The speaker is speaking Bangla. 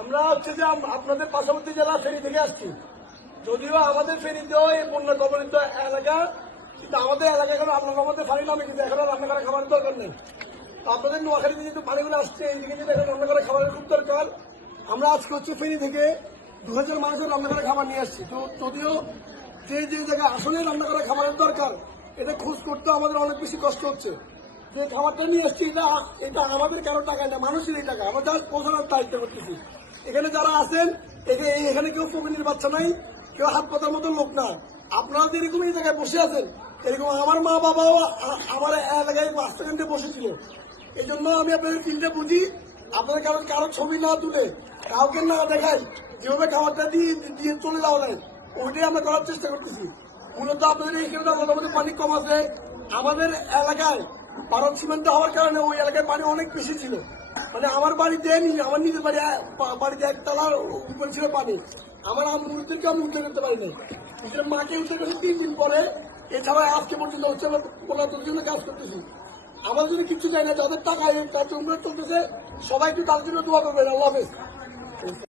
আমরা হচ্ছে যে আপনাদের পার্শ্ববর্তী জেলা ফেরি থেকে আসছি। যদিও আমাদের ফেরিতেও এই বন্যা কবলিত এলাকা, কিন্তু আমাদের এলাকা এখন আপনার আমাদের পানি নামে কিন্তু এখন রান্না করা খাবারের দরকার নেই। আপনাদের নোয়াখালীতে যেহেতু পানিগুলো আসছে, এইদিকে যদি এখন রান্না করা খাবারের খুব দরকার, আমরা আজকে হচ্ছে ফেরি থেকে দু হাজার মানুষের রান্না করা খাবার নিয়ে আসছি। তো যদিও যে যে জায়গায় আসলে রান্না করা খাবারের দরকার, এটা খোঁজ করতে আমাদের অনেক বেশি কষ্ট হচ্ছে। যে খাবারটা নিয়ে এসছি এটা এটা আমাদের কারও টাকা না মানুষের এই টাকা। আমরা জাস্ট পৌঁছানোর দায়িত্ব করতেছি। এখানে যারা আছেন এখে- এখানে কেউ প্রবীণের বাচ্চা নাই, কেউ হাত পাতার মতো লোক না। আপনারা যেরকম এই জায়গায় বসে আছেন, এরকম আমার মা বাবাও আমার এলাকায় পাঁচ বসেছিল। এই জন্য আমি আপনাদের চিন্তা বুঝি। আপনাদের কারও কারও ছবি না তুলে কাউকে না দেখাই, যেভাবে খাবারটা দিয়ে দিয়ে চলে যাওয়া যায়, ওইটাই আমরা করার চেষ্টা করতেছি। মূলত আপনাদের এখানে মধ্যে পানি কম আছে। আমাদের এলাকায় ভারত সীমান্ত হওয়ার কারণে ওই এলাকায় পানি অনেক বেশি ছিল। মানে আমার বাড়িতে নি- আমার নিজের বাড়ি বাড়িতে একতলার উপরে ছিল পানি। আমার আমুরদেরকে আমি উদ্ধার করতে পারি নাই নিজের মাকে উদ্ধার করেছি তিন দিন পরে। এছাড়া আজকে পর্যন্ত হচ্ছে আমরা জন্য কাজ করতেছি। আমার যদি কিছু চাই না, যাদের টাকা এই কাজ চলতেছে, সবাই একটু তার জন্য দোয়া করবেন। আল্লাহ হাফেজ।